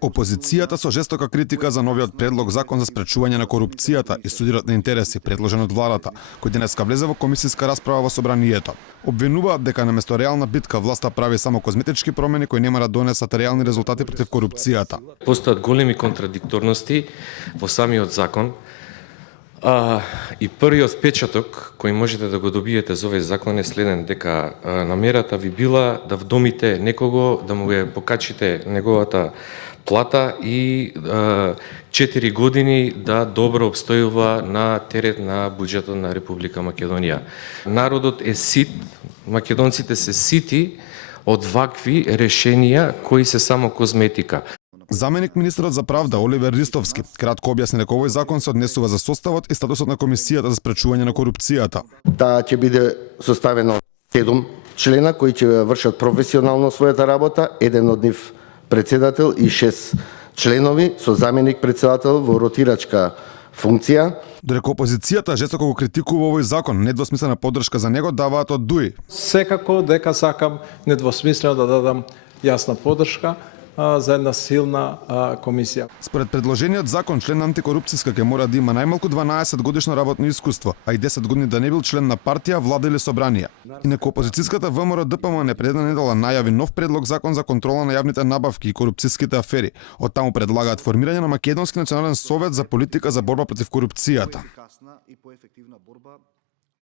Опозицијата со жестока критика за новиот предлог закон за спречување на корупцијата и судирот на интереси предложен од владата, кој денеска влезе во комисиска расправа во собранието. Обвинуваат дека наместо реална битка власта прави само козметички промени кои нема да донесат реални резултати против корупцијата. Постојат големи контрадикторности во самиот закон. И првиот впечаток кој можете да го добиете за овој закон е следен, дека намерата ви била да вдомите некого, да му ја покачите неговата плата и 4 години да добро обстојува на терет на буџетот на Република Македонија. Народот е сит, македонците се сити од вакви решенија кои се само козметика. Заменик министерот за правда Оливер Ристовски кратко објасни дека овој закон се однесува за составот и статусот на комисијата за спречување на корупцијата. Таа ќе биде составена од 7 члена кои ќе вршат професионално својата работа, еден од нив председател и 6 членови со заменик председател во ротирачка функција. Додека опозицијата жестоко го критикува овој закон, недвосмислена поддршка за него даваат од ДУИ. Секако дека сакам недвосмислено да дадам јасна поддршка за една силна комисија. Според предложениот закон, член на антикорупцијска ќе мора да има најмалку 12 годишно работно искуство, а и 10 години да не бил член на партија, влада или собранија. Инаку опозицијската ВМРО ДПМН пред една недела најави нов предлог закон за контрола на јавните набавки и корупцијските афери. Од таму предлагаат формирање на Македонски национален совет за политика за борба против корупцијата.